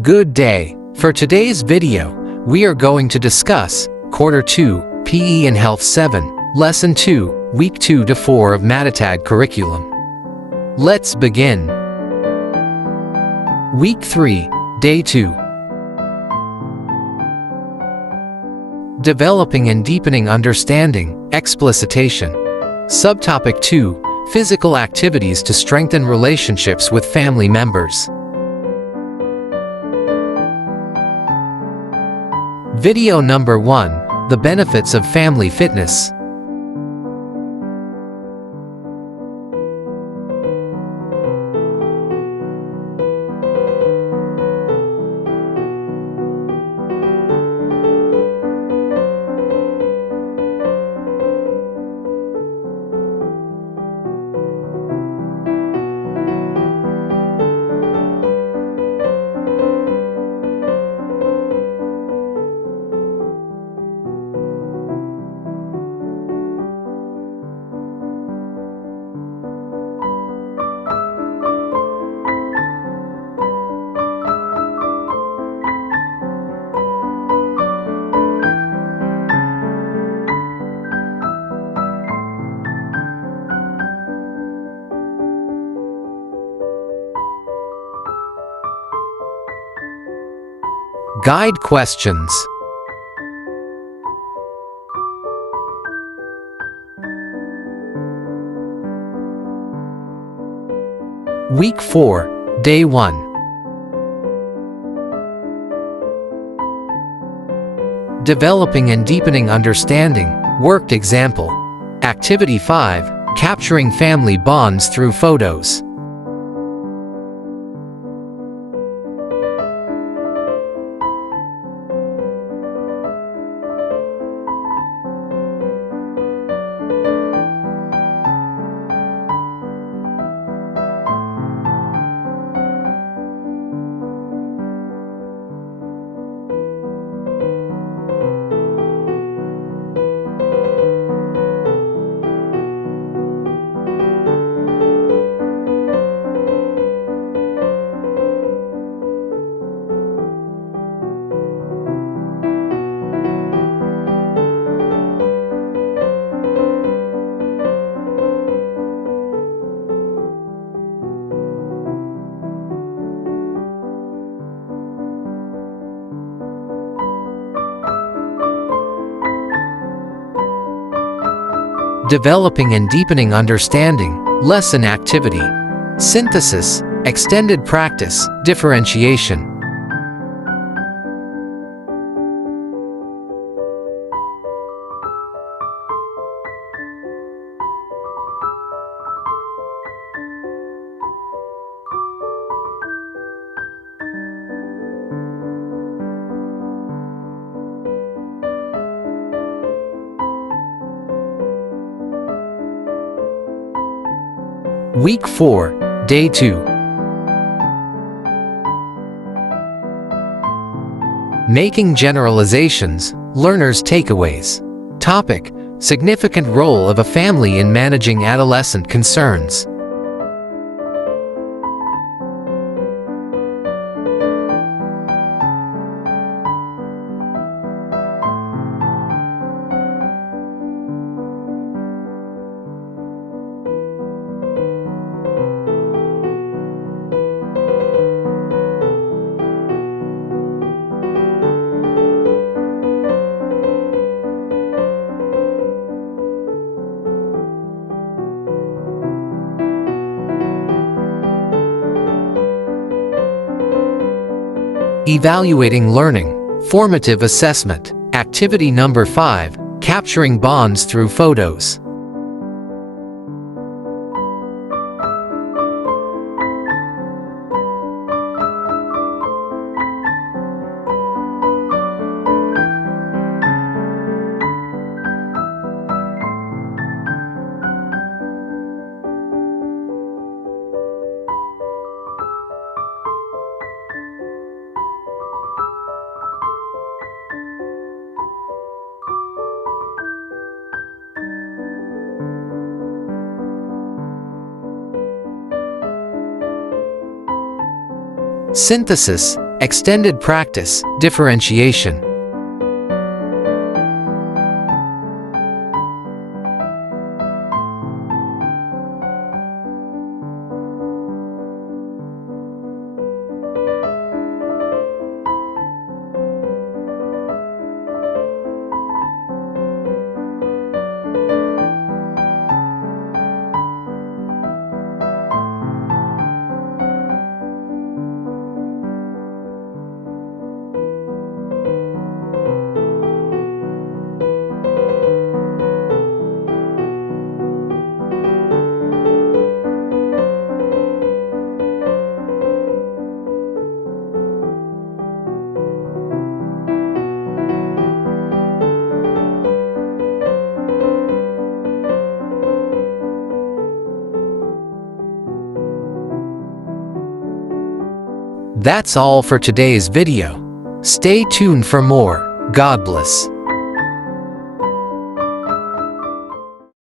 Good day. For today's video, we are going to discuss Quarter 2, PE and Health 7, Lesson 2, Week 2 to 4 of Matatag curriculum. Let's begin. Week 3, Day 2. Developing and deepening understanding, explicitation. Subtopic 2, Physical activities to strengthen relationships with family members. Video number 1, The benefits of family fitness. Guide questions. Week 4, Day 1. Developing and deepening understanding, worked example. Activity 5, Capturing family bonds through photos. Developing and deepening understanding, lesson activity. Synthesis, extended practice, differentiation. Week 4, Day 2. Making generalizations, learners' takeaways. Topic: Significant role of a family in managing adolescent concerns. Evaluating learning, formative assessment. Activity number 5, Capturing bonds through photos. Synthesis, Extended practice, differentiation. That's all for today's video. Stay tuned for more. God bless.